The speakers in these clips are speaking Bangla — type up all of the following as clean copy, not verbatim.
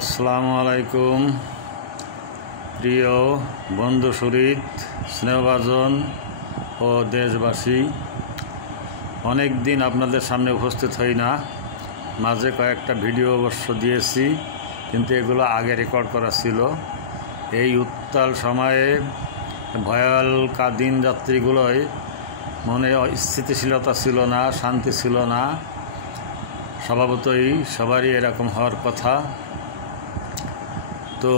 আসসালামু আলাইকুম প্রিয় বন্ধু সুহৃদ স্নেহভাজন ও দেশবাসী। অনেক দিন আপনাদের সামনে উপস্থিত হই না, মাঝে কয়েকটা ভিডিও অবশ্য দিয়েছি, কিন্তু এগুলো আগে রেকর্ড করা ছিল। এই উত্তাল সময়ে ভয়াল দিন রাত্রিগুলোয় মনে স্থিতিশীলতা ছিল না, শান্তি ছিল না। স্বভাবতই সবারই এরকম হওয়ার কথা। তো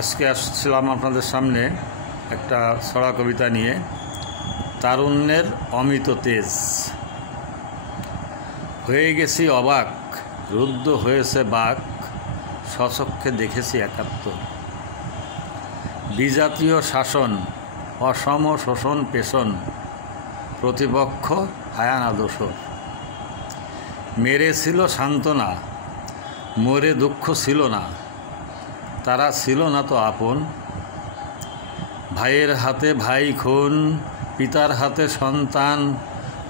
আজকে আসছিলাম আপনাদের সামনে একটা ছড়া কবিতা নিয়ে। তারুণ্যের অমিত তেজ, হয়ে গেছি অবাক, রুদ্ধ হয়েছে বাক, স্বচক্ষে দেখেছি একাত্তর। বিজাতীয় শাসন, অসম শোষণ পেষণ, প্রতিপক্ষ হায়ানা দোসর। মেরেছিল সান্ত্বনা, মরে দুঃখ ছিল না, তারা ছিল না তো আপন। ভাইয়ের হাতে ভাই খুন, পিতার হাতে সন্তান,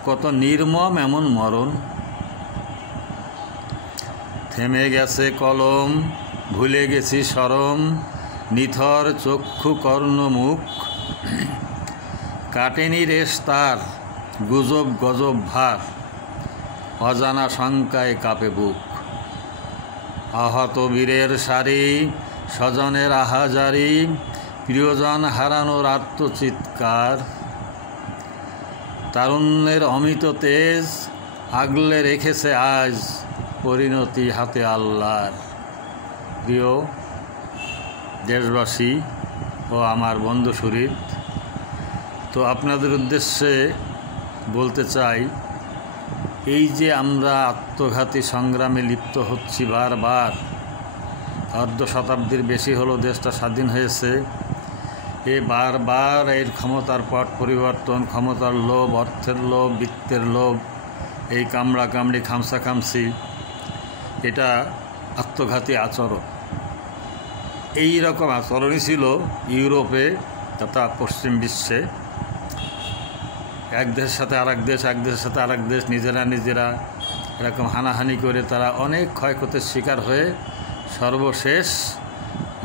কত নির্মম এমন মরণ। থেমে গেছে কলম, ভুলে গেছি শরম, নিথর চক্ষু কর্ণ মুখ। কাটেনি রেশ তার, গুজব গজব ভার, অজানা শঙ্কায় কাঁপে বুক। আহত বীরের সারি, স্বজনের আহাজারি, প্রিয়জন হারানোর আত্মচিৎকার। তারুণ্যের অমিত তেজ, আগলে রেখেছে আজ পরিণতি হাতে আল্লাহর। প্রিয় দেশবাসী ও আমার বন্ধু সুহৃদ, তো আপনাদের উদ্দেশ্যে বলতে চাই, এই যে আমরা আত্মঘাতী সংগ্রামে লিপ্ত হচ্ছি বারবার, অর্ধ শতাব্দীর বেশি হলো দেশটা স্বাধীন হয়েছে, এ বারবার এর ক্ষমতার পট পরিবর্তন, ক্ষমতার লোভ, অর্থের লোভ, বৃত্তের লোভ, এই কামড়াকামড়ি খামসাখামসি, এটা আত্মঘাতী আচরণ। এই রকম আচরণই ছিল ইউরোপে তথা পশ্চিম বিশ্বে। এক দেশের সাথে আরেক দেশ, এক দেশের সাথে আরেক দেশ নিজেরা এরকম হানাহানি করে তারা অনেক ক্ষয়ক্ষতির শিকার হয়ে সর্বশেষ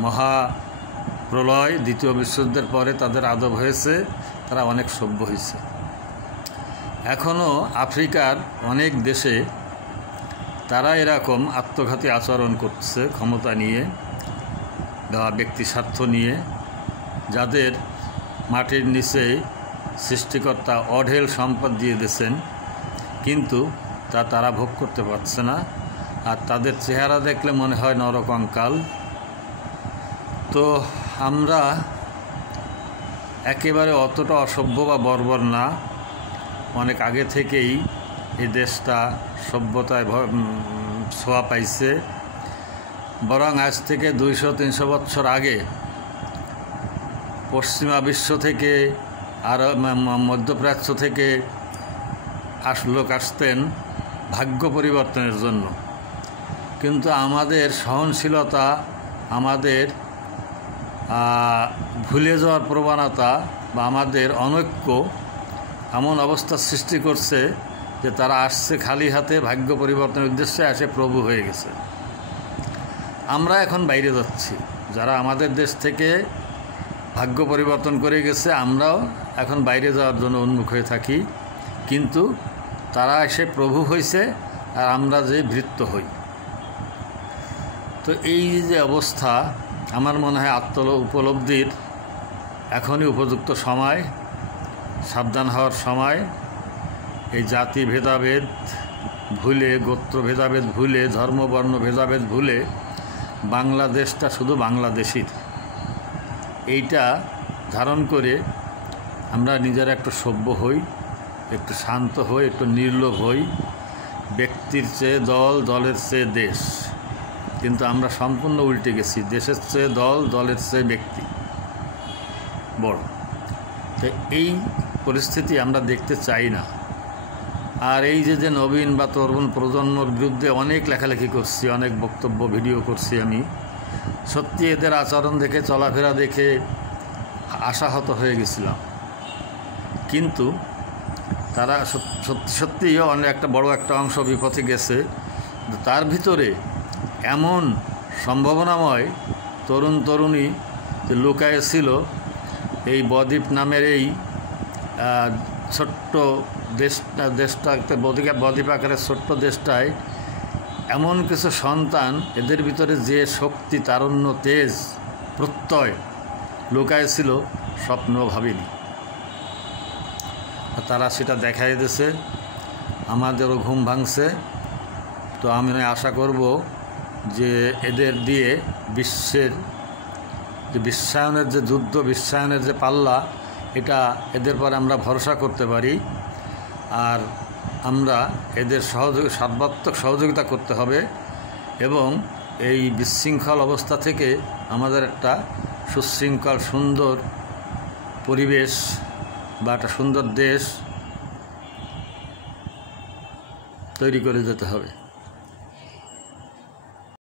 মহাপ্রলয়, দ্বিতীয় বিশ্বযুদ্ধের পরে তাদের আদব হয়েছে, তারা অনেক সভ্য হয়েছে। এখনও আফ্রিকার অনেক দেশে তারা এরকম আত্মঘাতী আচরণ করছে ক্ষমতা নিয়ে বা ব্যক্তি স্বার্থ নিয়ে, যাদের মাটির নিচে সৃষ্টিকর্তা অঢেল সম্পদ দিয়ে দিয়েছেন, কিন্তু তা তারা ভোগ করতে পারছে না। আর তাদের চেহারা দেখলে মনে হয় নরকঙ্কাল। তো আমরা একেবারে অতটা অসভ্য বা বর্বর না, অনেক আগে থেকেই এই দেশটা সভ্যতায় ছোঁয়া পাইছে। বরং আজ থেকে 200-300 বছর আগে পশ্চিমা বিশ্ব থেকে আর মধ্যপ্রাচ্য থেকে লোক আসতেন ভাগ্য পরিবর্তনের জন্য, কিন্তু আমাদের সহনশীলতা, আমাদের ভুলে যাওয়ার প্রবণতা বা আমাদের অনৈক্য এমন অবস্থা সৃষ্টি করছে যে তারা আসছে খালি হাতে, ভাগ্য পরিবর্তনের উদ্দেশ্যে আসে প্রভু হয়ে গেছে। আমরা এখন বাইরে যাচ্ছি, যারা আমাদের দেশ থেকে ভাগ্য পরিবর্তন করে গেছে, আমরাও এখন বাইরে যাওয়ার জন্য উন্মুখ হয়ে থাকি, কিন্তু তারা এসে প্রভু হয়েছে আর আমরা যে ভৃত্য হই। তো এই যে অবস্থা, আমার মনে হয় উপলব্ধির এখনই উপযুক্ত সময়, সাবধান হওয়ার সময়। এই জাতি ভেদাভেদ ভুলে, গোত্র ভেদাভেদ ভুলে, ধর্মবর্ণ ভেদাভেদ ভুলে বাংলাদেশটা শুধু বাংলাদেশির, এইটা ধারণ করে আমরা নিজেরা একটু সভ্য হই, একটু শান্ত হই, একটু নির্লোভ হই। ব্যক্তির চেয়ে দল, দলের চেয়ে দেশ, কিন্তু আমরা সম্পূর্ণ উল্টে গেছি। দেশের চেয়ে দল, দলের চেয়ে ব্যক্তি বড়। তো এই পরিস্থিতি আমরা দেখতে চাই না। আর এই যে নবীন বা তরুণ প্রজন্মর বিরুদ্ধে অনেক লেখালেখি করছি, অনেক বক্তব্য ভিডিও করছি আমি, সত্যি এদের আচরণ দেখে, চলাফেরা দেখে আশাহত হয়ে গেছিলাম। কিন্তু তারা সত্যিও অনেক একটা বড় একটা অংশ বিপথে গেছে। তার ভিতরে এমন সম্ভাবনাময় তরুণ তরুণী যে লুকায়ে ছিল এই বদ্বীপ নামের এই ছোট্ট দেশটা বদ্বীপ আকারের ছোট্ট দেশটায় এমন কিছু সন্তান, এদের ভিতরে যে শক্তি, তারুণ্য, তেজ, প্রত্যয় লুকায়ে ছিল, স্বপ্ন ভাবিনি। তারা সেটা দেখাই দিয়েছে, আমাদেরও ঘুম ভাঙছে। তো আমি আশা করব যে এদের দিয়ে বিশ্বের যে বিশ্বায়নের যে যুদ্ধ, বিশ্বায়নের যে পাল্লা, এটা এদের পরে আমরা ভরসা করতে পারি। আর আমরা এদের সর্বাত্মক সহযোগিতা করতে হবে এবং এই বিশৃঙ্খল অবস্থা থেকে আমাদের একটা সুশৃঙ্খল সুন্দর পরিবেশ বা একটা সুন্দর দেশ তৈরি করে যেতে হবে।